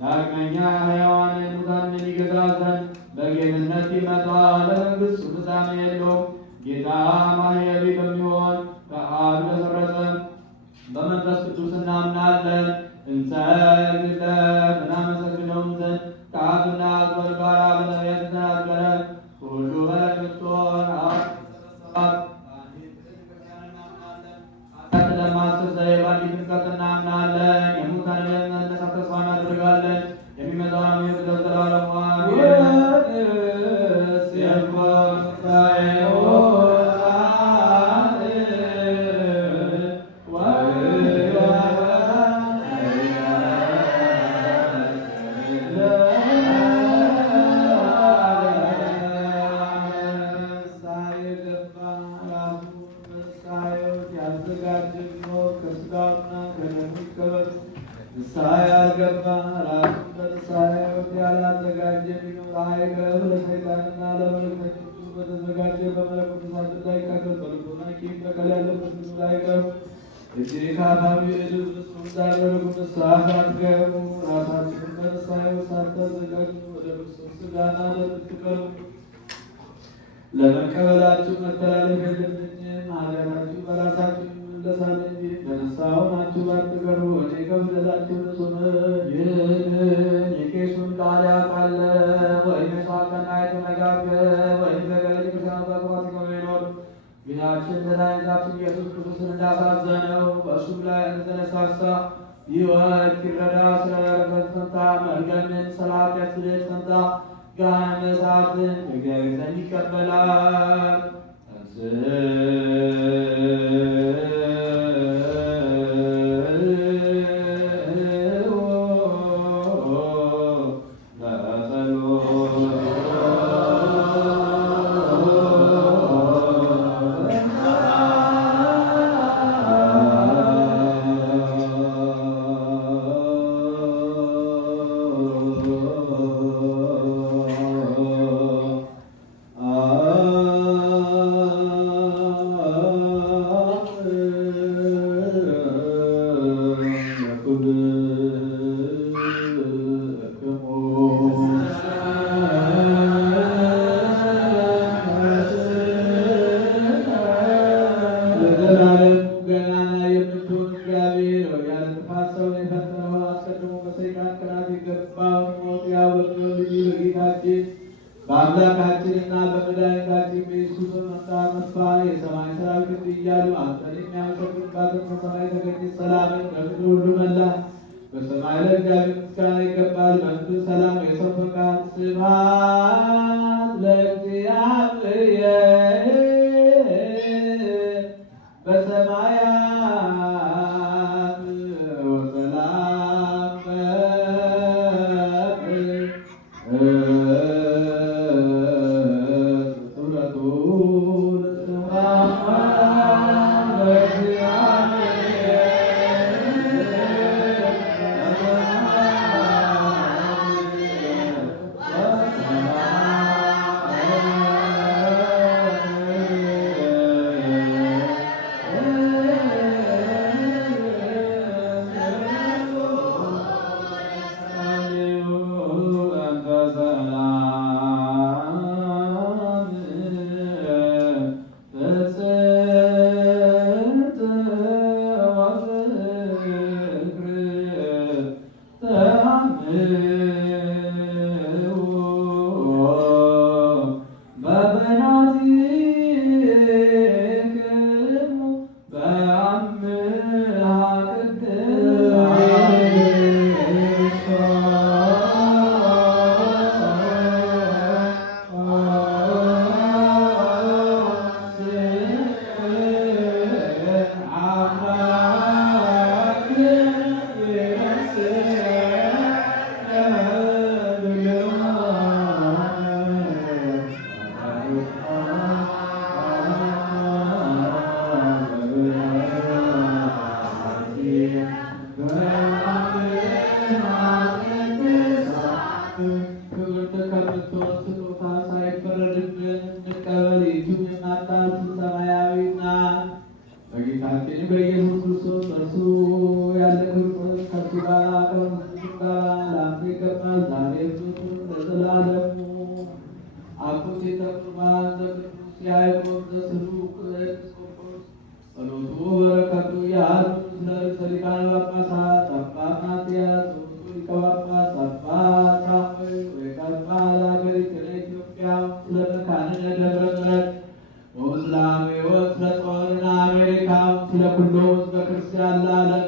ዳግመኛ ሕያዋንን ሙታንን ይገዛ ዘንድ በጌትነት ይመጣል። ለመንግሥቱ ፍጻሜ የለውም። ጌታ ማኅየዊ በሚሆን በአብ በሰረጸ በመንፈስ ቅዱስ እናምናለን። እንሰግድለት እናመሰግነውም ዘንድ ከአብና ከወልድ ጋር በነቢያት ተናገረ። ሁሉ በላይ የምትሆን ለማስተስረይ በአንዲት ጥምቀት እናምናለን። የሙታንን መነሳት ተስፋ እናደርጋለን። የሚመጣውን ሕይወት ለዘላለሙ አሜን። ለመቀበላችሁ መተላለፍ የለብኝም። ኃጢአታችሁ በራሳችሁ ይመለሳል እንጂ በንስሐ ሆናችሁ ባትቀሩ እኔ ከበደላችሁ ንጹሕ ነኝ። ይህንን የቄሱን ቃል ያውቃል ወይም የሳቀና የተነጋገረ ወይም በገለጭ ክርስቲያኑ በቅባት ከሚኖር ጌታችን መድኃኒታችን ኢየሱስ ክርስቶስን እንዳሳዘነው በእሱም ላይ እንደተነሳሳ ይወድ ይረዳ ስለረበት ፈንታ መርገምን ሰላት ስሌት ፈንታ ገሃነመ እሳትን እግዚአብሔር ዘንድ ይቀበላል። በአምላካችንና በመድኃኒታችን በኢየሱስ መምጣት መስፋት የሰማይ ሰራዊት እያሉ አንተን የሚያመሰግኑባትን ከሰማይ የተገኘች ሰላምን በምድር ሁሉ መላ። በሰማይ ለእግዚአብሔር ምስጋና ይገባል፣ በምድር ሰላም። የሰው ፈቃድ ስብሐት ለእግዚአብሔር በሰማያት ወሰላም ዘስሉክ ኤጲስቆጶስ ጸሎቱ በረከቱ ያሉ ስለ ርዕሰ ሊቃነ ጳጳሳት አባ ማትያስ ውእቱ ሊቀ ጳጳስ አባ ሳሙኤል ወይቀባ ለሀገሪቱነ ኢትዮጵያ ስለ መካንነ ደብረ ምሕረት ወምስለ ሕይወት ስለ ጾርና አሜሪካ ስለ ኩሉ ሕዝበ ክርስቲያን ለዓለም